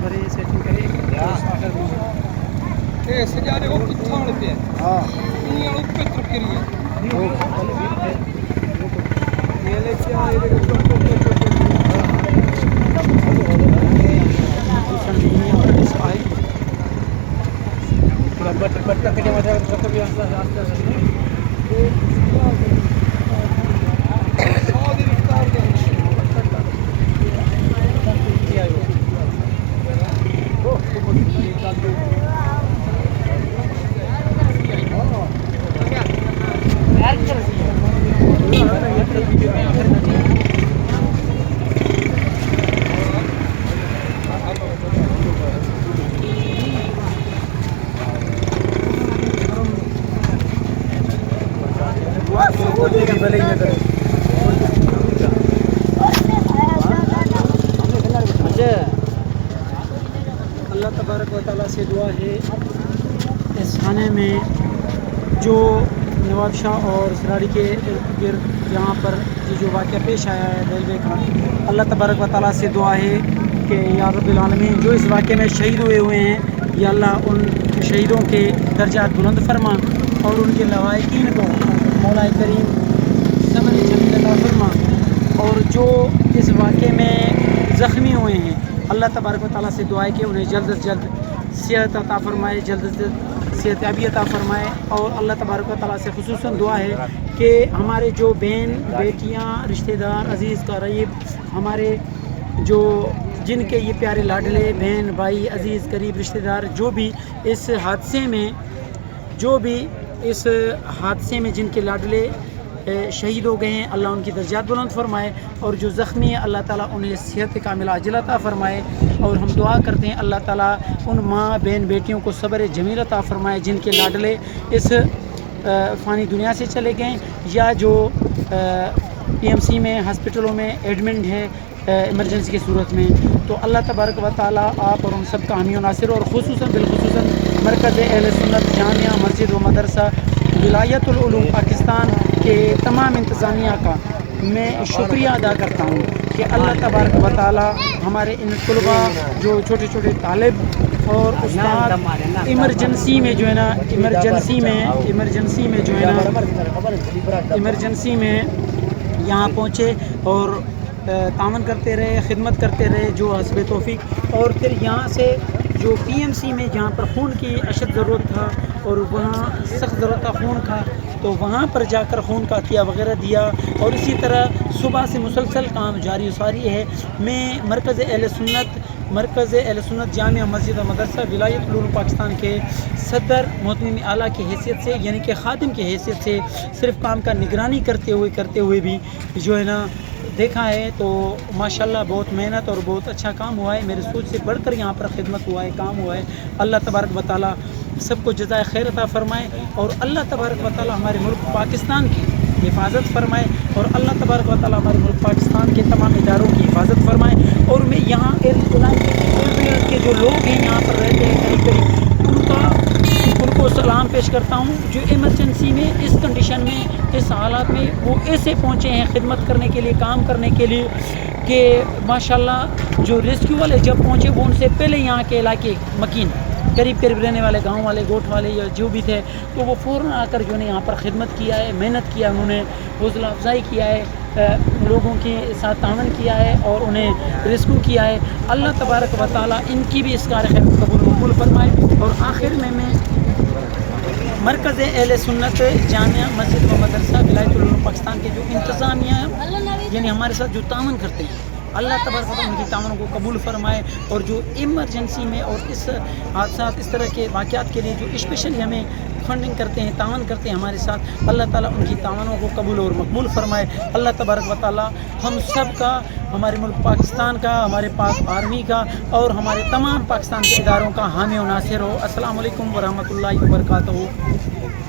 بھرے سیٹنگ کرے سجادے وہ کتھاں پہ ہاں یہ اوپر ترک رہی ہے یہ لے کے آئے اللہ تبارک و تعالیٰ سے دعا ہے اس خانے میں جو نواب شاہ اور سراری کے ارد گرد یہاں پر یہ جو واقعہ پیش آیا ہے ریلوے کا، اللہ تبارک و تعالیٰ سے دعا ہے کہ یا رب العالمین جو اس واقعے میں شہید ہوئے ہیں یا اللہ ان شہیدوں کے درجات بلند فرما اور ان کے لواحقین کو مولا کریم صبر جمیل عطا فرما، اور جو اس واقعے میں زخمی ہوئے ہیں اللہ تبارک و تعالیٰ سے دعا ہے کہ انہیں جلد از جلد صحت عطا فرمائے، جلد از جلد صحت یابی عطا فرمائے، اور اللہ تبارک و تعالیٰ سے خصوصاً دعا ہے کہ ہمارے جو بہن بیٹیاں رشتہ دار عزیز قریب ہمارے جو جن کے یہ پیارے لاڈلے بہن بھائی عزیز قریب رشتہ دار جو بھی اس حادثے میں جن کے لاڈلے شہید ہو گئے ہیں اللہ ان کی درجات بلند فرمائے، اور جو زخمی ہیں اللہ تعالیٰ انہیں صحت کاملہ عاجلہ عطا فرمائے، اور ہم دعا کرتے ہیں اللہ تعالیٰ ان ماں بہن بیٹیوں کو صبر جمیل عطا فرمائے جن کے لاڈلے اس فانی دنیا سے چلے گئے یا جو پی ایم سی میں ہسپتالوں میں ایڈمنٹ ہے ایمرجنسی کی صورت میں، تو اللہ تبارک و تعالیٰ آپ اور ان سب کا حامی و ناصر، اور خصوصاً بالخصوصاً مرکز اہل سنت جامعہ مسجد و مدرسہ ولایت العلوم پاکستان کے تمام انتظامیہ کا میں شکریہ ادا کرتا ہوں کہ اللہ تبارک و تعالیٰ ہمارے ان طلباء جو چھوٹے چھوٹے طالب اور استاد ایمرجنسی میں جو ہے نا ایمرجنسی میں یہاں پہنچے اور تعاون کرتے رہے، خدمت کرتے رہے جو حسب توفیق، اور پھر یہاں سے جو پی ایم سی میں جہاں پر خون کی اشد ضرورت تھا اور وہاں سخت ضرورت تھا خون کا، تو وہاں پر جا کر خون کا عطیہ وغیرہ دیا، اور اسی طرح صبح سے مسلسل کام جاری و ساری ہے۔ میں مرکز اہل سنت جامعہ مسجد و مدرسہ ولایت العلوم پاکستان کے صدر محتمم اعلیٰ کی حیثیت سے یعنی کہ خادم کی حیثیت سے صرف کام کا نگرانی کرتے ہوئے بھی جو ہے نا دیکھا ہے، تو ماشاءاللہ بہت محنت اور بہت اچھا کام ہوا ہے، میرے سوچ سے بڑھ کر یہاں پر خدمت ہوا ہے، کام ہوا ہے۔ اللہ تبارک و تعالیٰ سب کو جزائے خیر عطا فرمائے، اور اللہ تبارک و تعالیٰ ہمارے ملک پاکستان کی حفاظت فرمائے، اور اللہ تبارک و تعالیٰ ہمارے ملک پاکستان کے تمام اداروں کی حفاظت فرمائے، اور میں یہاں کے جو لوگ ہیں یہاں پر رہتے ہیں قریب ان کو سلام پیش کرتا ہوں جو ایمرجنسی میں اس کنڈیشن میں اس حالات میں وہ ایسے پہنچے ہیں خدمت کرنے کے لیے، کام کرنے کے لیے، کہ ماشاءاللہ جو ریسکیو والے جب پہنچے وہ ان سے پہلے یہاں کے علاقے مکین قریب رہنے والے گاؤں والے گوٹھ والے یا جو بھی تھے تو وہ فوراً آ کر جو نے یہاں پر خدمت کیا ہے، محنت کیا، انہوں نے حوصلہ افزائی کیا ہے، لوگوں کے ساتھ تعاون کیا ہے اور انہیں ریسکیو کیا ہے۔ اللہ تبارک و تعالیٰ ان کی بھی اس کار خیر کو قبول فرمائے۔ اور آخر میں مرکز اہل سنت جامعہ مسجد و مدرسہ ولایت العلوم پاکستان کے جو انتظامیہ یعنی ہمارے ساتھ جو تعاون کرتے ہیں اللہ تبارک و تعالیٰ ان کی تعاون کو قبول فرمائے، اور جو ایمرجنسی میں اور اس حادثات اس طرح کے واقعات کے لیے جو اسپیشلی ہمیں فنڈنگ کرتے ہیں، تعاون کرتے ہیں ہمارے ساتھ، اللہ تعالیٰ ان کی تعاونوں کو قبول اور مقبول فرمائے۔ اللہ تبارک و تعالیٰ ہم سب کا، ہمارے ملک پاکستان کا، ہمارے پاک آرمی کا اور ہمارے تمام پاکستان کے اداروں کا حامی و ناصر ہو۔ السلام علیکم ورحمۃ اللہ وبرکاتہ۔